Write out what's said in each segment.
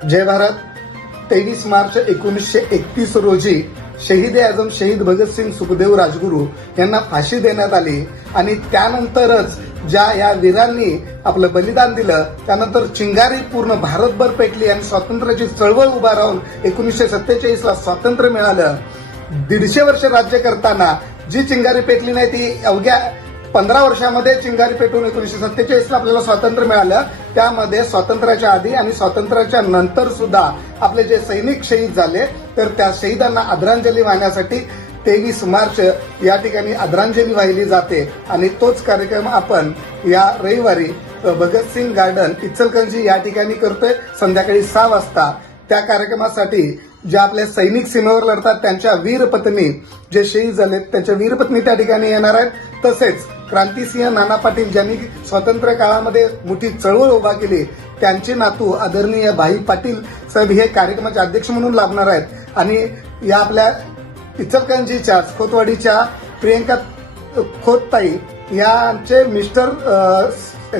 जय भारत. तेवीस मार्च एकोणीसशे एकतीस रोजी शहीद ए आझम शहीद भगतसिंग सुखदेव राजगुरू यांना फाशी देण्यात आली आणि त्यानंतरच ज्या या वीरांनी आपलं बलिदान दिलं त्यानंतर चिंगारी पूर्ण भारतभर पेटली आणि स्वातंत्र्याची चळवळ उभा राहून एकोणीसशे सत्तेचाळीस ला स्वातंत्र्य मिळालं. दीडशे वर्ष राज्य करताना जी चिंगारी पेटली नाही ती अवघ्या पंधरा वर्षामध्ये चिंगारी पेटून एकोणीशे सत्तेचाळीस ला आपल्याला स्वातंत्र्य मिळालं. त्यामध्ये स्वातंत्र्याच्या आधी आणि स्वातंत्र्याच्या नंतर सुद्धा आपले जे सैनिक शहीद झाले तर त्या शहीदांना आदरांजली वाहण्यासाठी तेवीस मार्च या ठिकाणी आदरांजली वाहिली जाते. आणि तोच कार्यक्रम आपण या रविवारी भगतसिंग गार्डन इचलकरंजी या ठिकाणी करतोय. संध्याकाळी सहा वाजता. त्या कार्यक्रमासाठी ज्या आपल्या सैनिक सीमेवर लढतात त्यांच्या वीरपत्नी जे शहीद झालेत त्यांच्या वीरपत्नी त्या ठिकाणी येणार आहेत. तसेच क्रांतिसिंह नाना पाटील ज्यांनी स्वातंत्र्य काळामध्ये मोठी चळवळ उभा केली त्यांचे नातू आदरणीय भाई पाटील साहेब हे कार्यक्रमाचे अध्यक्ष म्हणून लाभणार आहेत. आणि या आपल्या इचलकरंजीच्या खोतवाडीच्या प्रियंका खोतताई यांचे मिस्टर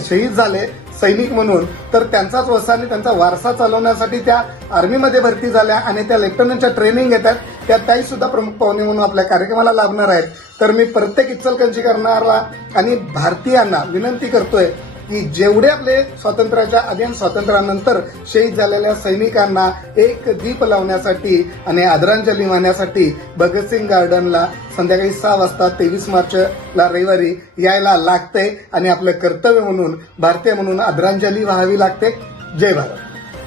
शहीद झाले सैनिक म्हणून. तर त्यांचाच वसाने त्यांचा वारसा चालवण्यासाठी त्या आर्मीमध्ये भरती झाल्या आणि त्या लेफ्टनंटच्या ट्रेनिंग घेतात. त्या ताई सुद्धा प्रमुख पाहुणे म्हणून आपल्या कार्यक्रमाला लाभणार आहेत. तर मी प्रत्येक इचलकंजी करणारा आणि भारतीयांना विनंती करतोय की जेवढे आपले स्वातंत्र्याच्या आधी आणि स्वातंत्र्यानंतर शहीद झालेल्या सैनिकांना एक दीप लावण्यासाठी आणि आदरांजली वाहण्यासाठी भगतसिंग गार्डनला संध्याकाळी सहा वाजता तेवीस मार्चला रविवारी यायला लागते आणि आपलं कर्तव्य म्हणून भारतीय म्हणून आदरांजली व्हावी लागते. जय भारत.